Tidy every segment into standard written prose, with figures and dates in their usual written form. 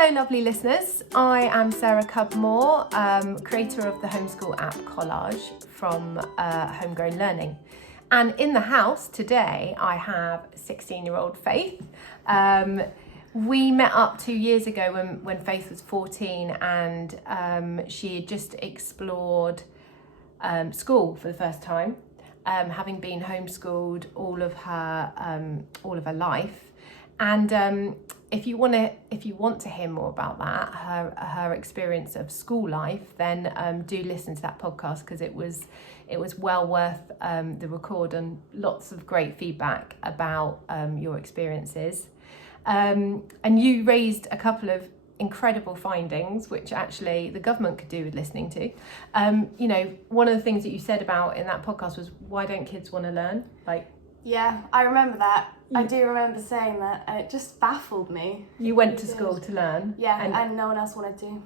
Hello lovely listeners, I am Sarah Cubmore, creator of the homeschool app Collage from Homegrown Learning. And in the house today I have 16-year-old Faith. We met up 2 years ago when Faith was 14 and she had just explored school for the first time, having been homeschooled all of her life. And if you want to hear more about that, her experience of school life, then do listen to that podcast, because it was well worth the record, and lots of great feedback about your experiences. And you raised a couple of incredible findings, which actually the government could do with listening to. One of the things that you said about in that podcast was, why don't kids want to learn? Yeah, I remember that. I do remember saying that, and it just baffled me. You went to school to learn. Yeah, and no one else wanted to.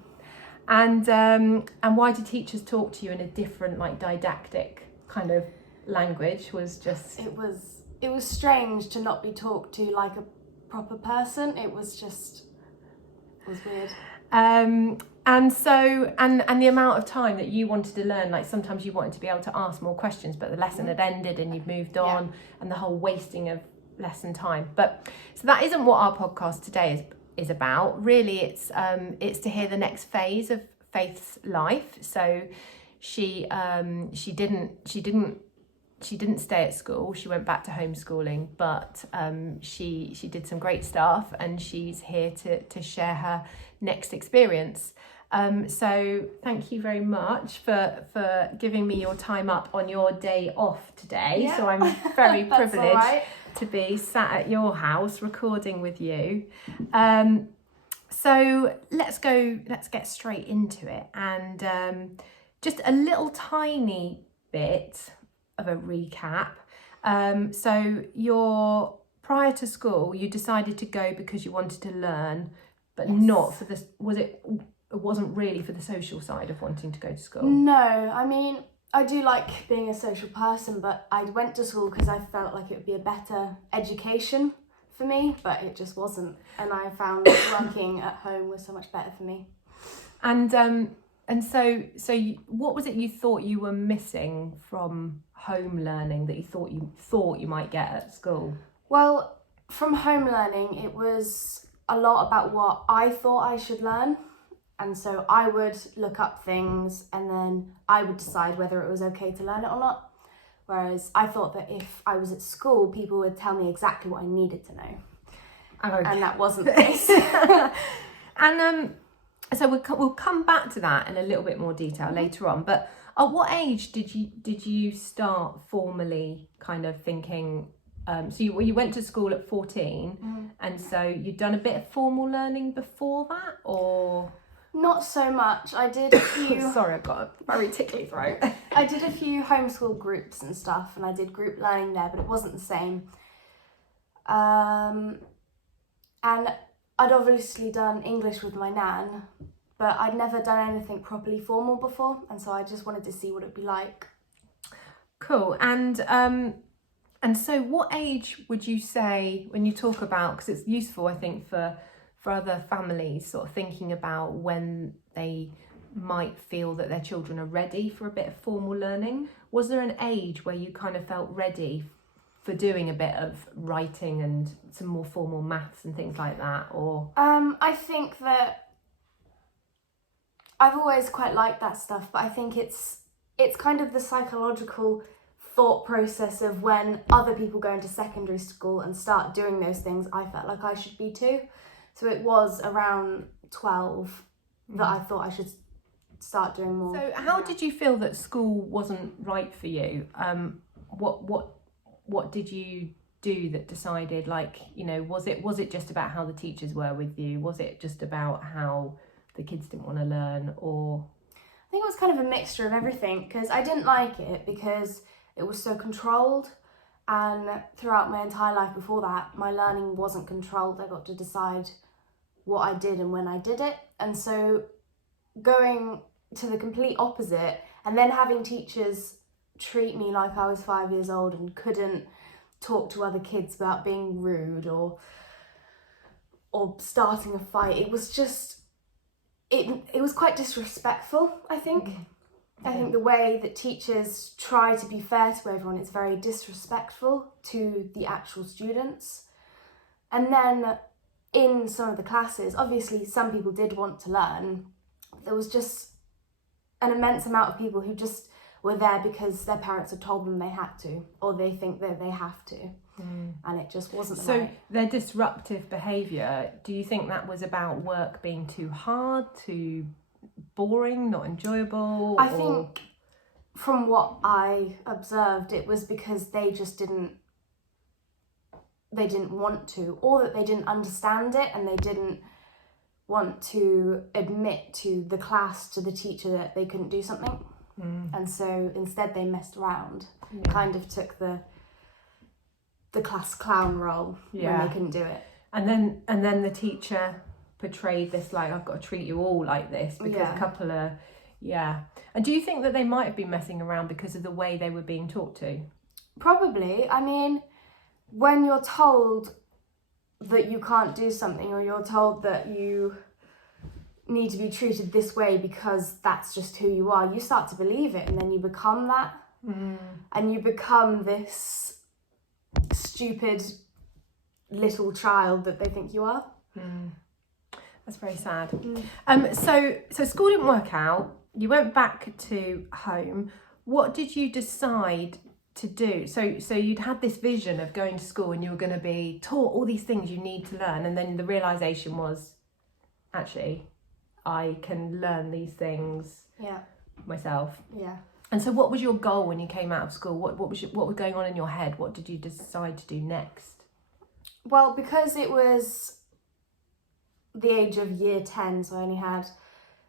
And why do teachers talk to you in a different, didactic kind of language? It was strange to not be talked to like a proper person. It was weird. And the amount of time that you wanted to learn, sometimes you wanted to be able to ask more questions, but the lesson had ended and you'd moved on, and the whole wasting of lesson time. So that isn't what our podcast today is about. Really, it's to hear the next phase of Faith's life. So she didn't stay at school. She went back to homeschooling, but she did some great stuff, and she's here to share her next experience. So thank you very much for giving me your time up on your day off today. Yeah. So I'm very privileged to be sat at your house recording with you. So let's get straight into it, and just a little tiny bit of a recap. So prior to school, you decided to go because you wanted to learn, but not for this. It wasn't really for the social side of wanting to go to school. No, I mean, I do like being a social person, but I went to school because I felt like it would be a better education for me, but it just wasn't. And I found working at home was so much better for me. And so what was it you thought you were missing from home learning that you thought you might get at school? Well, from home learning, it was a lot about what I thought I should learn. And so I would look up things and then I would decide whether it was okay to learn it or not. Whereas I thought that if I was at school, people would tell me exactly what I needed to know. Okay. And that wasn't the case. So we'll come back to that in a little bit more detail later on. But at what age did you start formally kind of thinking? So you went to school at 14, and so you'd done a bit of formal learning before that, or? Not so much. I did a few... Sorry, I've got a very tickly throat. I did a few homeschool groups and stuff, and I did group learning there, but it wasn't the same. And I'd obviously done English with my nan, but I'd never done anything properly formal before, and so I just wanted to see what it'd be like. Cool. And so what age would you say, when you talk about, because it's useful, I think, for other families sort of thinking about when they might feel that their children are ready for a bit of formal learning. Was there an age where you kind of felt ready for doing a bit of writing and some more formal maths and things like that, or? I think that I've always quite liked that stuff, but I think it's kind of the psychological thought process of when other people go into secondary school and start doing those things, I felt like I should be too. So it was around 12 that I thought I should start doing more. So how did you feel that school wasn't right for you? What did you do that decided, was it just about how the teachers were with you? Was it just about how the kids didn't want to learn, or? I think it was kind of a mixture of everything, because I didn't like it because it was so controlled. And throughout my entire life before that, my learning wasn't controlled. I got to decide what I did and when I did it. And so going to the complete opposite, and then having teachers treat me like I was 5 years old and couldn't talk to other kids without being rude, or or starting a fight. It was just, it was quite disrespectful, I think. I think the way that teachers try to be fair to everyone, it's very disrespectful to the actual students. And then in some of the classes, obviously some people did want to learn. There was just an immense amount of people who just were there because their parents had told them they had to, or they think that they have to. And it just wasn't so right. Their disruptive behaviour, do you think that was about work being too hard, too boring, not enjoyable? I think from what I observed, it was because they just didn't want to, or that they didn't understand it and they didn't want to admit to the class, to the teacher, that they couldn't do something. And so instead they messed around, kind of took the class clown role when they couldn't do it. And then the teacher portrayed this like, I've got to treat you all like this, because a couple of And do you think that they might have been messing around because of the way they were being talked to? Probably. I mean, when you're told that you can't do something, or you're told that you need to be treated this way because that's just who you are, you start to believe it, and then you become that. And you become this stupid little child that they think you are. That's very sad. So school didn't work out. You went back to home. What did you decide to do? So you'd had this vision of going to school and you were going to be taught all these things you need to learn, and then the realisation was, actually, I can learn these things myself. Yeah. And so what was your goal when you came out of school? What was going on in your head? What did you decide to do next? Well, because it was the age of year 10, so I only had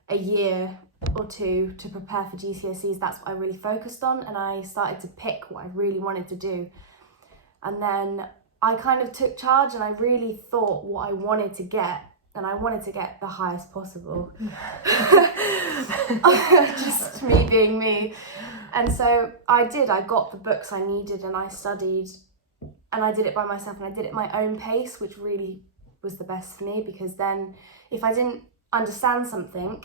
a year or two to prepare for GCSEs, that's what I really focused on, and I started to pick what I really wanted to do. And then I kind of took charge, and I really thought what I wanted to get, and I wanted to get the highest possible. Just me being me. And so I got the books I needed, and I studied, and I did it by myself, and I did it at my own pace, which really was the best for me, because then if I didn't understand something,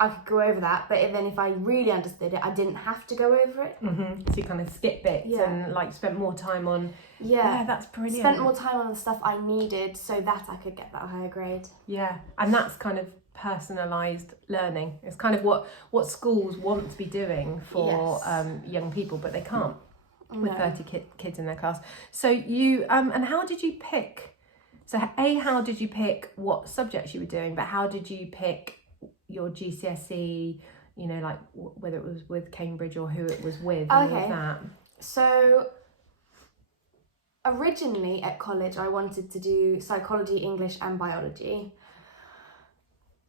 I could go over that, but then if I really understood it, I didn't have to go over it. So you kind of skip bits and like spent more time on... Yeah, that's brilliant. Spent more time on the stuff I needed so that I could get that higher grade. Yeah, and that's kind of personalised learning. It's kind of what schools want to be doing for young people, but they can't with 30 kids in their class. So you... and how did you pick... So how did you pick what subjects you were doing, but how did you pick your GCSE, you know, like whether it was with Cambridge or who it was with, and all of that? So originally at college I wanted to do psychology, English and biology,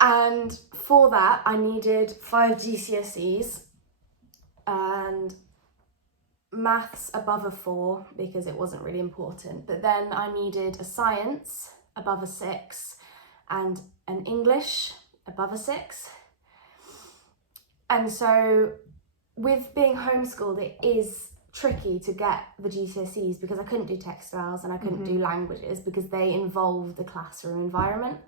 and for that I needed 5 GCSEs and maths above a 4 because it wasn't really important, but then I needed a science above a 6 and an English above a 6. And so with being homeschooled, it is tricky to get the GCSEs because I couldn't do textiles and I couldn't do languages because they involve the classroom environment.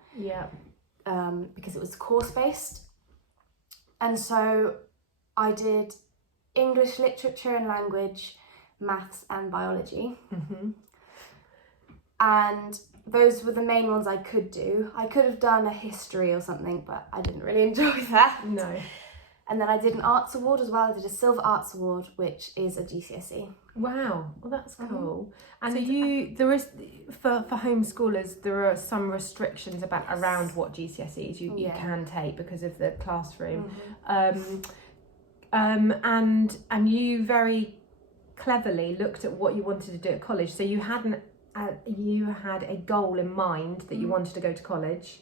Because it was course based. And so I did English, literature and language, maths and biology. And those were the main ones I could do. I could have done a history or something, but I didn't really enjoy that. No. And then I did an arts award as well. I did a silver arts award, which is a GCSE. Wow, well that's cool. And so there is for homeschoolers, there are some restrictions around what GCSEs you can take because of the classroom. And you very cleverly looked at what you wanted to do at college. So you had a goal in mind that you wanted to go to college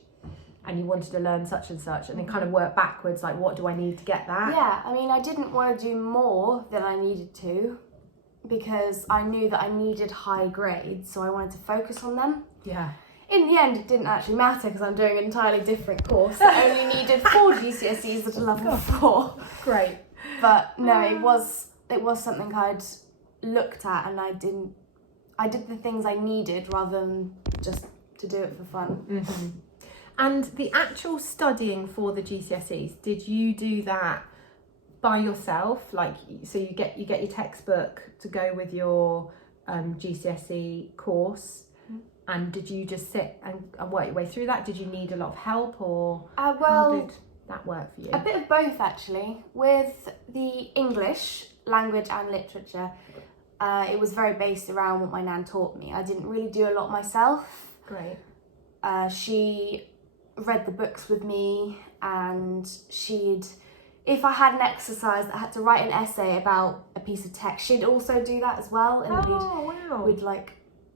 and you wanted to learn such and such, and then kind of work backwards, like what do I need to get that? Yeah, I mean, I didn't want to do more than I needed to because I knew that I needed high grades, so I wanted to focus on them. Yeah. In the end, it didn't actually matter because I'm doing an entirely different course. I only needed 4 GCSEs at a level 4. Great. But no, it was something I'd looked at, and I did the things I needed rather than just to do it for fun. Mm-hmm. And the actual studying for the GCSEs, did you do that by yourself? Like, so you get your textbook to go with your GCSE course, and did you just sit and work your way through that? Did you need a lot of help, or how did that work for you? A bit of both, actually. With the English language and literature, it was very based around what my nan taught me. I didn't really do a lot myself. Great. She read the books with me, and if I had an exercise that I had to write an essay about a piece of text, she'd also do that as well. And we'd like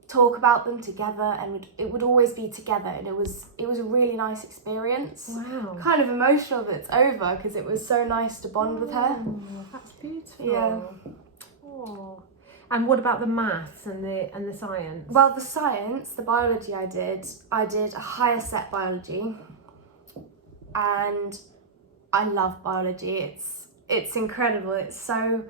talk about them together, and it would always be together, and it was a really nice experience. Wow. Kind of emotional that it's over, because it was so nice to bond with her. That's beautiful. Yeah. Oh. And what about the maths and the science? Well, the science, the biology I did a higher set biology, and I love biology. It's incredible. It's so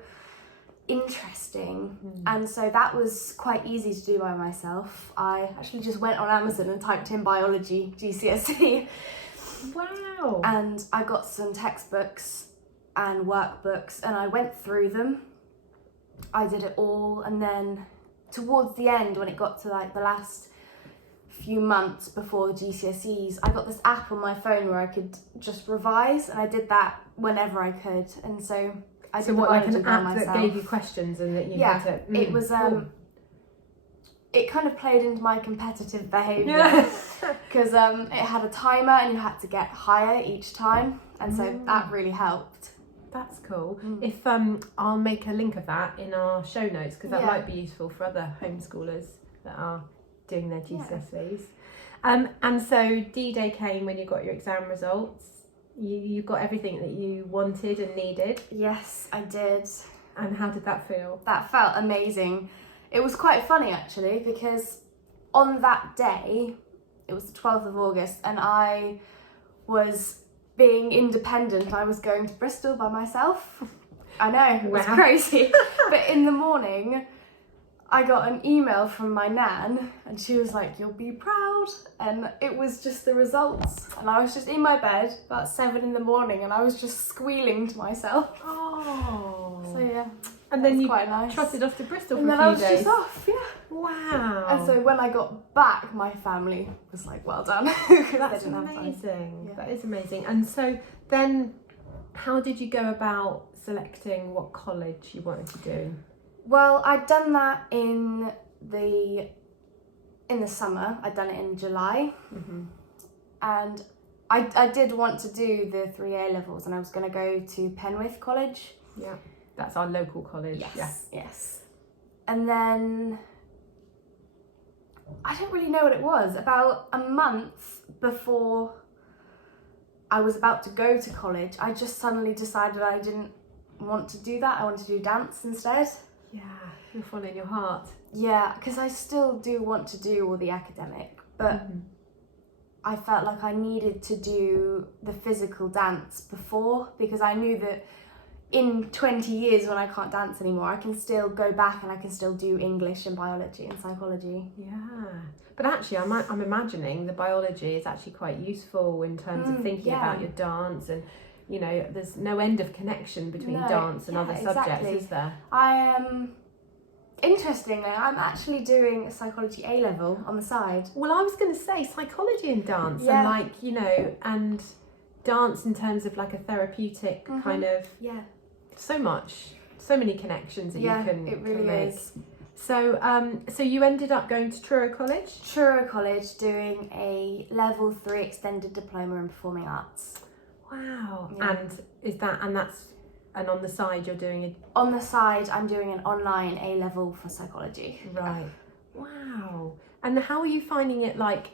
interesting. And so that was quite easy to do by myself. I actually just went on Amazon and typed in biology GCSE. Wow. And I got some textbooks and workbooks, and I went through them. I did it all, and then towards the end, when it got to like the last few months before the GCSEs, I got this app on my phone where I could just revise, and I did that whenever I could. And so I did like an app myself. that gave you questions and that you had to... It was it kind of played into my competitive behaviour, because it had a timer and you had to get higher each time, and so that really helped. That's cool. If I'll make a link of that in our show notes, because that might be useful for other homeschoolers that are doing their GCSEs. And so D-Day came when you got your exam results. You got everything that you wanted and needed. Yes, I did. And how did that feel? That felt amazing. It was quite funny, actually, because on that day, it was the 12th of August, and I was being independent. I was going to Bristol by myself. I know, it was crazy. But in the morning, I got an email from my nan, and she was like, "You'll be proud." And it was just the results. And I was just in my bed about 7 in the morning, and I was just squealing to myself. Oh. So yeah. And then you quite nice. trotted off to Bristol and for a then few I was days. just off, yeah. Wow. And so when I got back, my family was like, "Well done." That's amazing. Yeah. That is amazing. And so then how did you go about selecting what college you wanted to do? Well, I'd done that in the summer. I'd done it in July. And I did want to do the 3 A-levels, and I was going to go to Penwith College. Yeah, that's our local college. Yes. And then I don't really know what it was. About a month before I was about to go to college, I just suddenly decided I didn't want to do that. I wanted to do dance instead. Yeah, you're following your heart. Yeah, because I still do want to do all the academic, but I felt like I needed to do the physical dance before, because I knew that in 20 years when I can't dance anymore, I can still go back and I can still do English and biology and psychology. Yeah, but actually I'm imagining the biology is actually quite useful in terms of thinking about your dance, and you know, there's no end of connection between dance and other subjects, is there? Interestingly, I'm actually doing a psychology A-level on the side. Well, I was going to say psychology and dance, and like, you know, and dance in terms of like a therapeutic kind of, so many connections that you can make. Is. So, so you ended up going to Truro College? Truro College, doing a level 3 extended diploma in performing arts. Wow. Yeah. And on the side you're doing a... On the side I'm doing an online A-level for psychology. Right. Wow. And how are you finding it, like,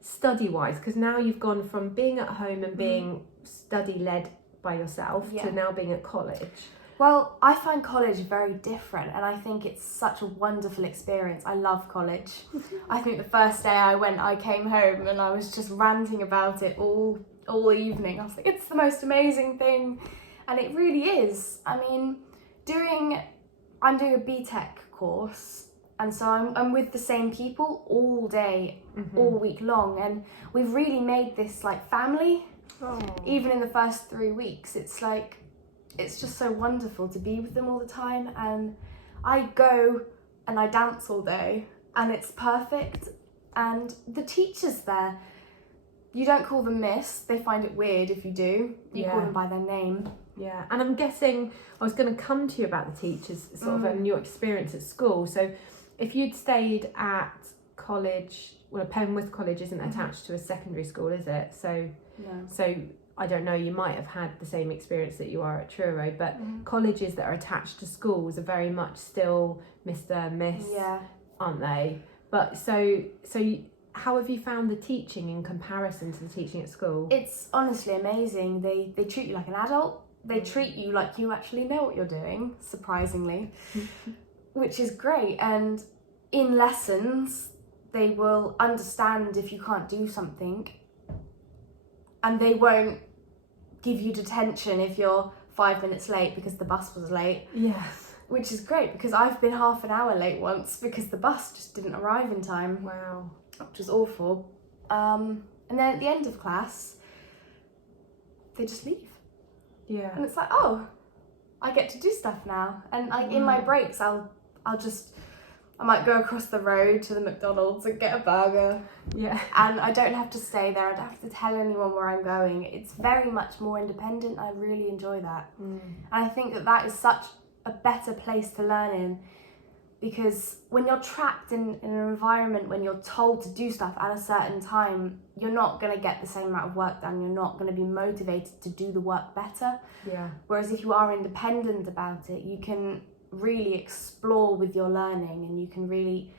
study-wise? Because now you've gone from being at home and being study-led by yourself to now being at college. Well, I find college very different, and I think it's such a wonderful experience. I love college. I think the first day I went, I came home and I was just ranting about it all evening. I was like, it's the most amazing thing. And it really is. I mean, I'm doing a BTEC course, And so I'm with the same people all day, all week long. And we've really made this like family. Oh. Even in the first 3 weeks, it's just so wonderful to be with them all the time. And I go and I dance all day and it's perfect. And the teachers there, you don't call them miss. They find it weird if you do. You call them by their name. Yeah, and I'm guessing I was going to come to you about the teachers sort of and your experience at school. So if you'd stayed at college, well, Penworth College isn't attached to a secondary school, is it? So, No. So I don't know, you might have had the same experience that you are at Truro, but colleges that are attached to schools are very much still Mr. Miss, aren't they? But so how have you found the teaching in comparison to the teaching at school? It's honestly amazing. They treat you like an adult. They treat you like you actually know what you're doing, surprisingly, which is great. And in lessons, they will understand if you can't do something, and they won't give you detention if you're 5 minutes late because the bus was late. Yes. Which is great, because I've been half an hour late once because the bus just didn't arrive in time. Wow. Which was awful. And then at the end of class, they just leave. Yeah. And it's like, oh, I get to do stuff now. And in my breaks, I might go across the road to the McDonald's and get a burger. Yeah. And I don't have to stay there. I don't have to tell anyone where I'm going. It's very much more independent. I really enjoy that. And I think that is such a better place to learn in, because when you're trapped in an environment, when you're told to do stuff at a certain time, you're not going to get the same amount of work done. You're not going to be motivated to do the work better. Yeah. Whereas if you are independent about it, you can really explore with your learning, and you can really...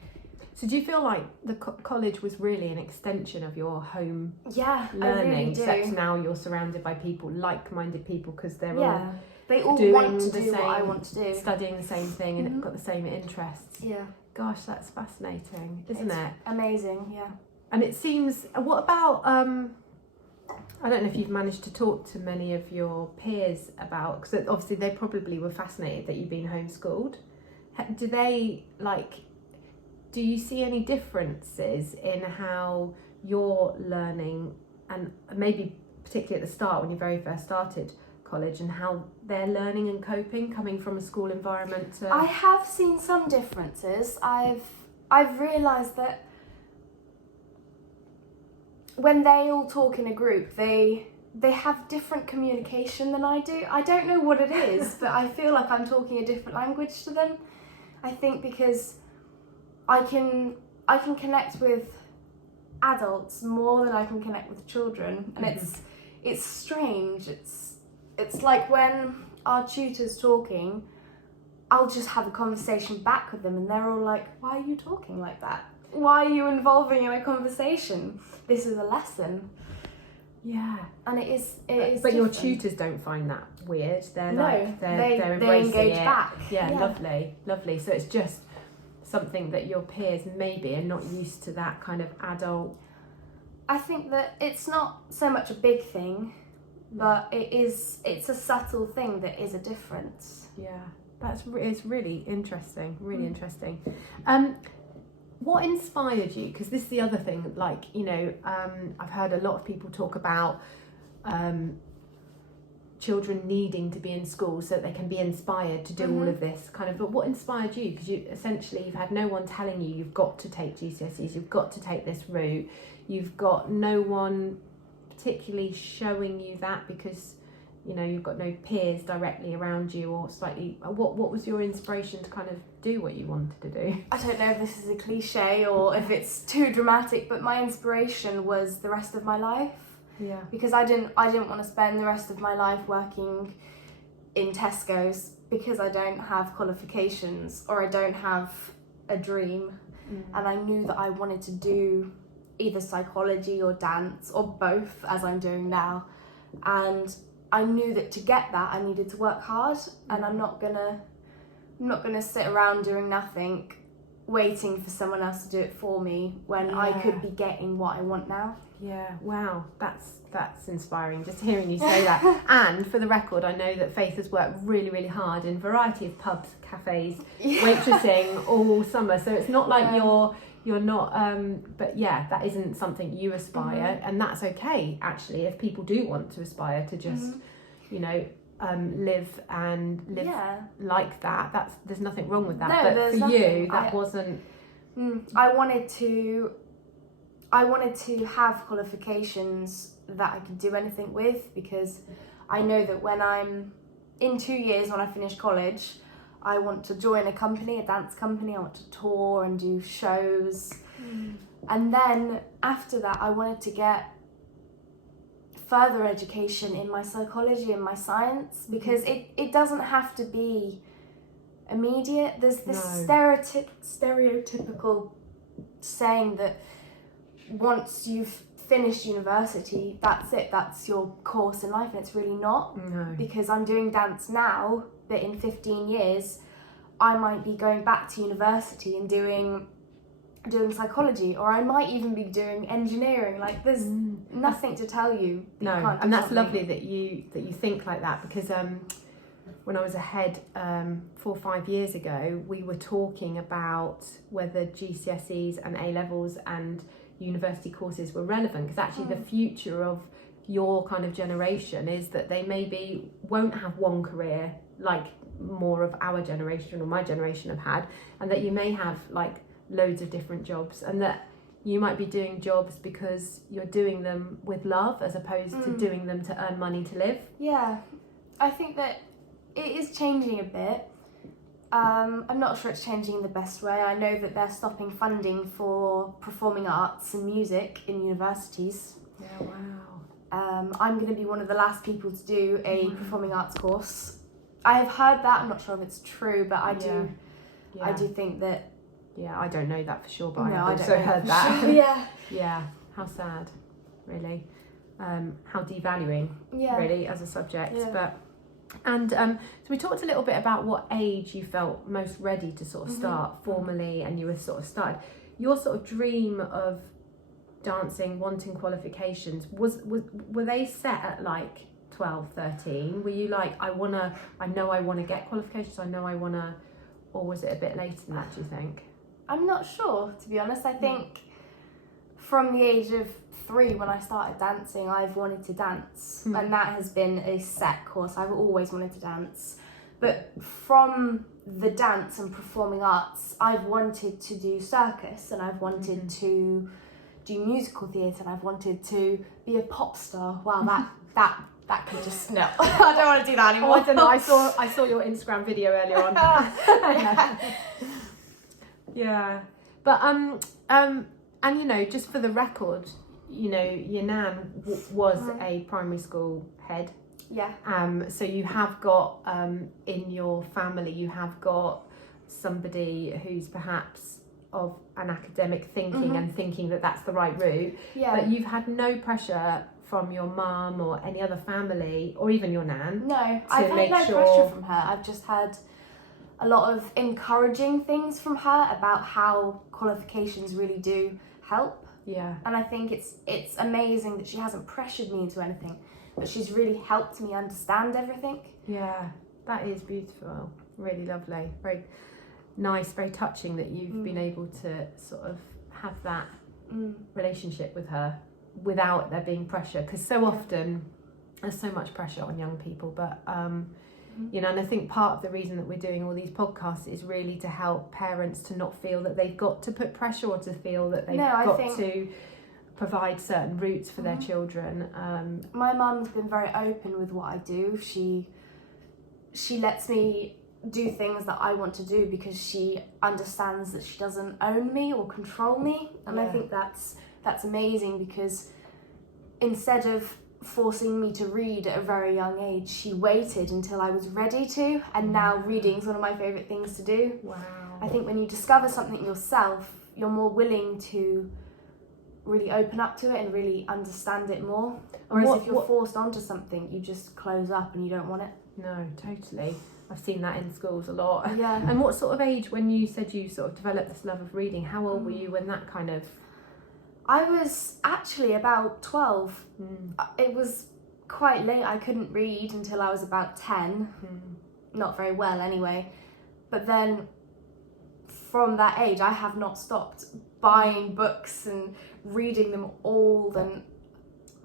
So do you feel like the college was really an extension of your home learning? I really do. Except now you're surrounded by people, like-minded people, because they're all... They all doing want to the do same, what I want to do. Studying the same thing and got the same interests. Yeah. Gosh, that's fascinating, isn't it? Amazing, yeah. And it seems, what about, I don't know if you've managed to talk to many of your peers about, because obviously they probably were fascinated that you've been homeschooled. Do you see any differences in how you're learning, and maybe particularly at the start when you very first started college, and how they're learning and coping coming from a school environment to... I have seen some differences. I've realised that when they all talk in a group, they have different communication than I do. I don't know what it is, but I feel like I'm talking a different language to them. I think because I can connect with adults more than I can connect with children, and it's strange. It's like when our tutor's talking, I'll just have a conversation back with them, and they're all like, why are you talking like that? Why are you involving in a conversation? This is a lesson. Yeah. And it is But different. your tutors don't find that weird. They're they're embracing they engage it. back. Yeah, lovely. So it's just something that your peers maybe are not used to, that kind of adult... I think that it's not so much a big thing, but it's a subtle thing that is a difference. Yeah, it's really interesting, interesting. What inspired you? Because this is the other thing, like, I've heard a lot of people talk about children needing to be in school so that they can be inspired to do all of this kind of, but what inspired you? Because you've had no one telling you you've got to take GCSEs, you've got to take this route, you've got no one particularly showing you that, because you've got no peers directly around you, or slightly... What was your inspiration to kind of do what you wanted to do? I don't know if this is a cliche or if it's too dramatic, but my inspiration was the rest of my life. Yeah. Because I didn't want to spend the rest of my life working in Tesco's, because I don't have qualifications or I don't have a dream. And I knew that I wanted to do either psychology or dance, or both, as I'm doing now. And I knew that to get that I needed to work hard, and I'm not gonna sit around doing nothing waiting for someone else to do it for me when I could be getting what I want now. Yeah, wow, that's inspiring, just hearing you say that. And for the record, I know that Faith has worked really, really hard in a variety of pubs, cafes, waitressing all summer. So it's not like you're not, but yeah, that isn't something you aspire, and that's okay, actually, if people do want to aspire to just, you know, live like that. There's nothing wrong with that. No, but for nothing. you, that wasn't. I wanted to have qualifications that I could do anything with, because I know that when I'm in 2 years, when I finish college, I want to join a company, a dance company. I want to tour and do shows. And then after that, I wanted to get further education in my psychology and my science, because it doesn't have to be immediate. There's this stereotypical saying that once you've finished university, that's it, that's your course in life, and it's really not. Because I'm doing dance now, but in 15 years I might be going back to university and doing psychology, or I might even be doing engineering. Like, there's nothing to tell you that you can't do. And that's something. lovely that you think like that, because when I was ahead 4 or 5 years ago, we were talking about whether GCSEs and A-levels and university courses were relevant, because actually the future of your kind of generation is that they maybe won't have one career like more of our generation or my generation have had, and that you may have like loads of different jobs, and that you might be doing jobs because you're doing them with love as opposed to doing them to earn money to live. Yeah, I think that it is changing a bit. I'm not sure it's changing in the best way. I know that they're stopping funding for performing arts and music in universities. Yeah, wow. I'm going to be one of the last people to do a performing arts course. I have heard that. I'm not sure if it's true, but I do think that. Yeah, I don't know that for sure, but No, I've also heard that. Sure. Yeah. Yeah, how sad, really. How devaluing, really, as a subject. Yeah. But so we talked a little bit about what age you felt most ready to sort of start formally, and you were sort of started. Your sort of dream of dancing, wanting qualifications, were they set at like 12, 13? Were you like, I know I want to get qualifications, or was it a bit later than that, do you think? I'm not sure, to be honest. I think from the age of 3, when I started dancing, I've wanted to dance, and that has been a set course. I've always wanted to dance. But from the dance and performing arts, I've wanted to do circus, and I've wanted to do musical theatre, and I've wanted to be a pop star. Wow, that could just no. I don't want to do that anymore. Oh, I don't know. I saw your Instagram video earlier on. Yeah, but and you know, just for the record, you know, your nan was a primary school head. Yeah. So you have got in your family, you have got somebody who's perhaps of an academic thinking and thinking that that's the right route. Yeah. But you've had no pressure from your mum or any other family, or even your nan. No, I've had no pressure from her. I've just had a lot of encouraging things from her about how qualifications really do help. Yeah. And I think it's amazing that she hasn't pressured me into anything, but she's really helped me understand everything. Yeah, that is beautiful. Really lovely. Very nice, very touching that you've been able to sort of have that relationship with her without there being pressure, because so often there's so much pressure on young people, but you know, and I think part of the reason that we're doing all these podcasts is really to help parents to not feel that they've got to put pressure, or to feel that they've to provide certain routes for their children. My mum's been very open with what I do. She lets me do things that I want to do because she understands that she doesn't own me or control me, and I think that's amazing, because instead of forcing me to read at a very young age, she waited until I was ready to, and now reading is one of my favourite things to do. Wow. I think when you discover something yourself, you're more willing to really open up to it and really understand it more. Whereas if you're forced onto something, you just close up and you don't want it. No, totally. I've seen that in schools a lot. Yeah. And what sort of age, when you said you sort of developed this love of reading, how old were you when that kind of... I was actually about 12. It was quite late. I couldn't read until I was about 10. Not very well anyway. But then from that age, I have not stopped buying books and reading them all. And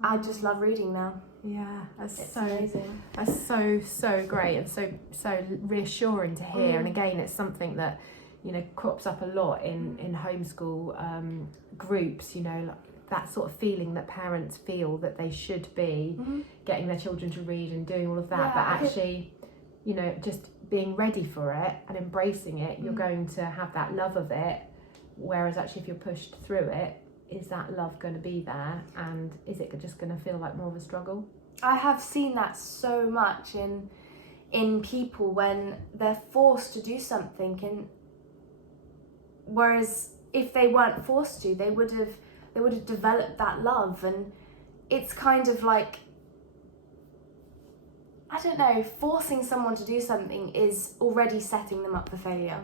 I just love reading now. Yeah, it's so amazing. That's so great and so reassuring to hear. And again, it's something that, you know, crops up a lot in homeschool groups, you know, like that sort of feeling that parents feel that they should be getting their children to read and doing all of that, but actually, you know, just being ready for it and embracing it, you're going to have that love of it, whereas actually if you're pushed through it, is that love going to be there, and is it just going to feel like more of a struggle? I have seen that so much in people when they're forced to do something, and whereas if they weren't forced to, they would have developed that love. And it's kind of like, I don't know, forcing someone to do something is already setting them up for failure.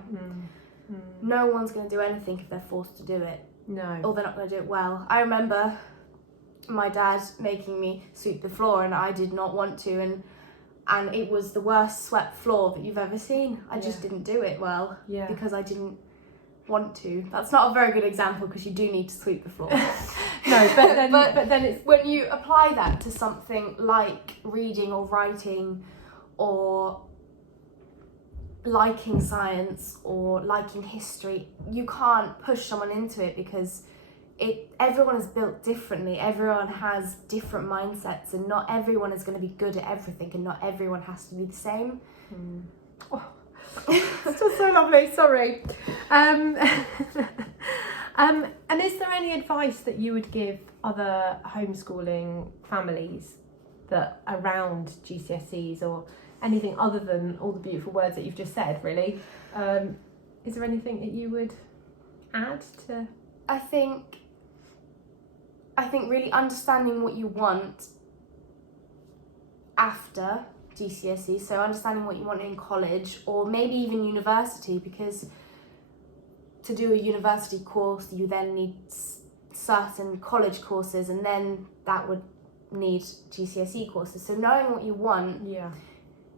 No one's going to do anything if they're forced to do it. No. Or they're not going to do it well. I remember my dad making me sweep the floor, and I did not want to, and it was the worst swept floor that you've ever seen. I just didn't do it well because I didn't want to. That's not a very good example, because you do need to sweep the floor. No, but then it's when you apply that to something like reading or writing or liking science or liking history, you can't push someone into it, because everyone is built differently. Everyone has different mindsets, and not everyone is going to be good at everything, and not everyone has to be the same. Oh, it's just so lovely. Sorry. And is there any advice that you would give other homeschooling families that around GCSEs or anything other than all the beautiful words that you've just said, really? Is there anything that you would add to? I think really understanding what you want after GCSE, so understanding what you want in college or maybe even university, because to do a university course you then need certain college courses, and then that would need GCSE courses. So knowing what you want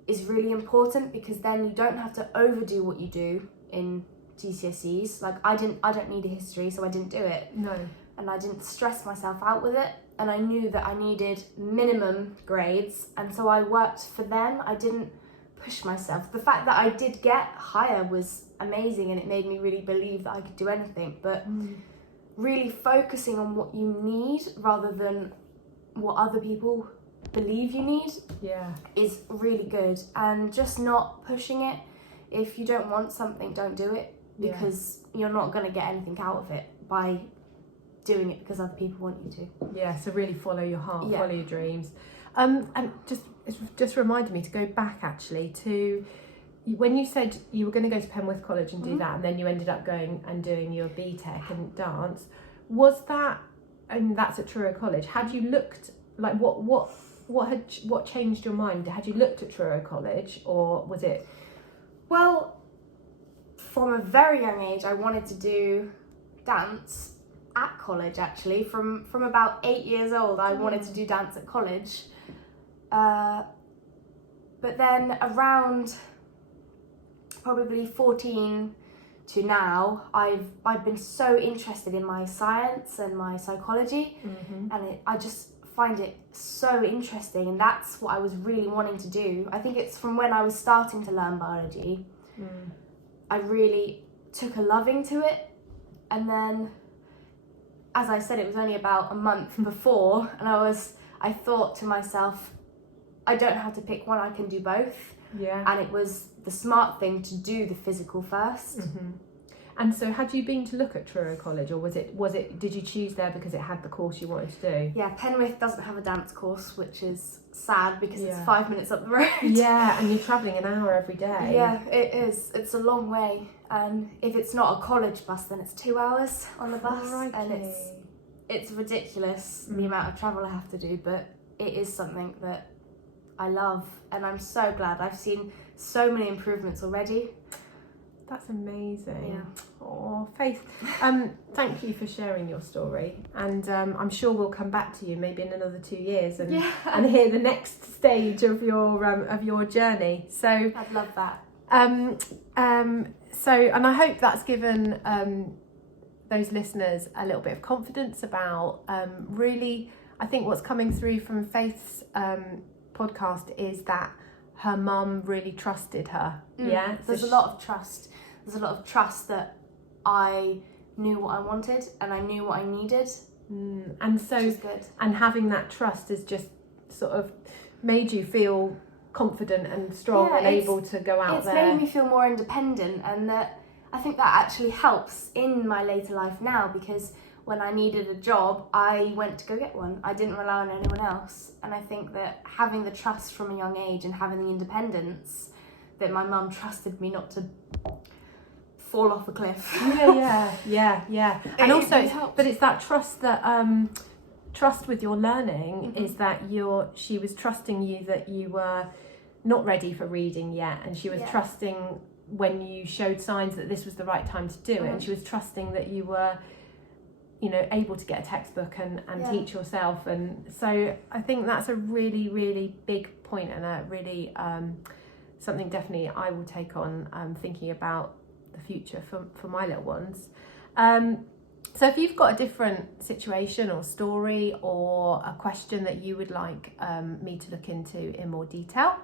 is really important, because then you don't have to overdo what you do in GCSEs. Like I don't need a history, so I didn't do it. No. And I didn't stress myself out with it, and I knew that I needed minimum grades, and so I worked for them. I didn't push myself. The fact that I did get higher was amazing, and it made me really believe that I could do anything, but really focusing on what you need rather than what other people believe you need is really good. And just not pushing it. If you don't want something, don't do it, because you're not going to get anything out of it by doing it because other people want you to. Yeah, so really follow your heart, follow your dreams. And it's just reminded me to go back actually to when you said you were going to go to Penwith College and do that, and then you ended up going and doing your BTEC in dance. Was that, and that's at Truro College, had you looked, like what changed your mind? Had you looked at Truro College, or was it? Well, from a very young age, I wanted to do dance at college, actually. From about 8 years old, I wanted to do dance at college. But then around probably 14 to now, I've been so interested in my science and my psychology, and I just find it so interesting, and that's what I was really wanting to do. I think it's from when I was starting to learn biology, I really took a loving to it, and then, as I said, it was only about a month before, and I thought to myself, I don't have to pick one, I can do both. Yeah. And it was the smart thing to do the physical first. And so had you been to look at Truro College, or was it did you choose there because it had the course you wanted to do? Yeah, Penwith doesn't have a dance course, which is sad because it's 5 minutes up the road. Yeah, and you're travelling an hour every day. Yeah, it is. It's a long way. And if it's not a college bus, then it's 2 hours on the bus. And it's ridiculous the amount of travel I have to do, but it is something that I love, and I'm so glad. I've seen so many improvements already. That's amazing. Yeah. Oh, Faith, thank you for sharing your story, and I'm sure we'll come back to you maybe in another 2 years and hear the next stage of your journey. So I'd love that. And I hope that's given those listeners a little bit of confidence about really. I think what's coming through from Faith's podcast is that her mum really trusted her. Yeah, There's a lot of trust. There's a lot of trust that I knew what I wanted and I knew what I needed. And so, which is good. And having that trust has just sort of made you feel confident and strong and able to go out there. It's made me feel more independent, and that I think that actually helps in my later life now, because when I needed a job, I went to go get one. I didn't rely on anyone else. And I think that having the trust from a young age and having the independence, that my mum trusted me not to fall off a cliff. Yeah. And also, but it's that trust that trust with your learning is that she was trusting you that you were not ready for reading yet, and she was trusting when you showed signs that this was the right time to do it, and she was trusting that you were, you know, able to get a textbook and teach yourself. And so I think that's a really, really big point, and a really something definitely I will take on thinking about the future for my little ones. So if you've got a different situation or story or a question that you would like me to look into in more detail,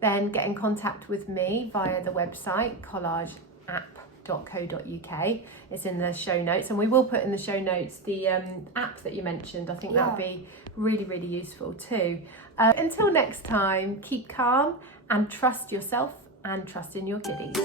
then get in contact with me via the website collageapp.co.uk. It's in the show notes, and we will put in the show notes the app that you mentioned. I think that would be really, really useful too. Until next time, keep calm and trust yourself and trust in your kiddies.